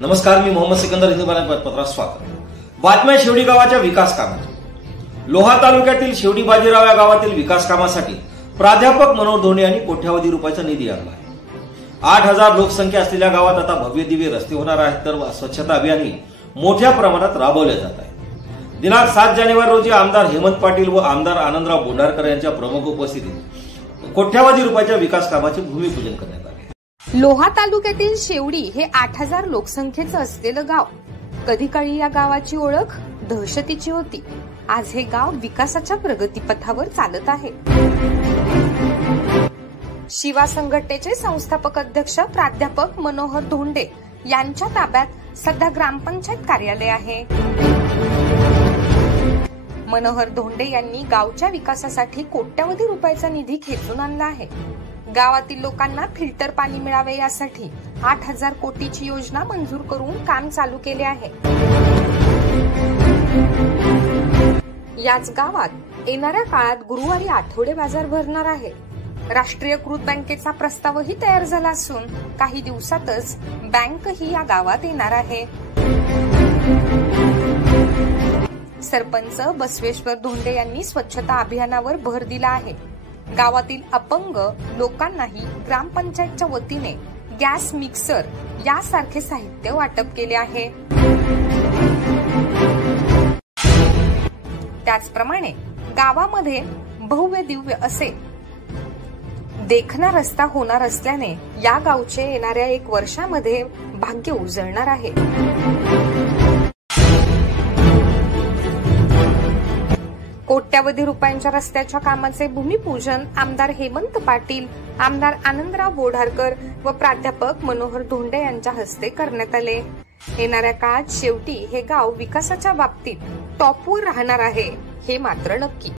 नमस्कार, मी मोहम्मद सिकंदर, हिंदू पत्रात स्वागत. बातम्या शेवडी गावाच्या विकास कामाची. लोहा तालुक्यातील शेवडी बाजीराव या गावातील विकास कामासाठी प्राध्यापक मनोहर धोंडे यांनी कोट्यावधी रुपयाचा निधी आणला आहे. 8,000 लोकसंख्या असलेल्या गावात आता भव्य दिव्य रस्ते होणार आहेत, तर स्वच्छता अभियानही मोठ्या प्रमाणात राबवले जात आहे. दिनांक 7 जानेवारी रोजी आमदार हेमंत पाटील व आमदार आनंदराव बोंढारकर यांच्या प्रमुख उपस्थितीत कोट्यावधी रुपयाच्या विकास कामाचे भूमिपूजन करण्यात आले. लोहा तालुक्यातील शेवडी हे 8,000 लोकसंख्येचं असलेलं गाव. कधी काळी या गावाची ओळख दहशतीची होती. आज हे गाव विकासाच्या प्रगतीपथावर चालत आहे. शिवा संघटनेचे संस्थापक अध्यक्ष प्राध्यापक मनोहर धोंडे यांच्या ताब्यात सध्या ग्रामपंचायत कार्यालय आहे. मनोहर धोंडे यांनी गावच्या विकासासाठी कोट्यावधी रुपयाचा निधी खेचून आणला आहे. गावातील लोकांना फिल्टर पाणी मिळावे यासाठी 8,000 कोटीची योजना मंजूर करून काम चालू केले आहे. याच गावात येणाऱ्या काळात गुरुवारी आठवडे बाजार भरणार आहे. राष्ट्रीयकृत बँकेचा प्रस्तावही तयार झाला असून काही दिवसातच बँकही या गावात येणार आहे. सरपंच बसवेश्वर धोंडे यांनी स्वच्छता अभियानावर भर दिला आहे. गावातील अपंग लोकांनाही ग्रामपंचायतच्या वतीने गॅस मिक्सर यासारखे साहित्य वाटप केले आहे. त्याचप्रमाणे गावामध्ये भव्य दिव्य असे देखना रस्ता होणार असल्याने या गावचे येणाऱ्या 1 वर्षामध्ये भाग्य उजळणार आहे. कोट्यावधी रुपयांच्या रस्त्याच्या कामाचे भूमिपूजन आमदार हेमंत पाटील, आमदार आनंदराव बोंढारकर व प्राध्यापक मनोहर धोंडे यांच्या हस्ते करण्यात आले. येणाऱ्या काळात शेवटी हे गाव विकासाच्या बाबतीत टॉपवर राहणार आहे, हे मात्र नक्की.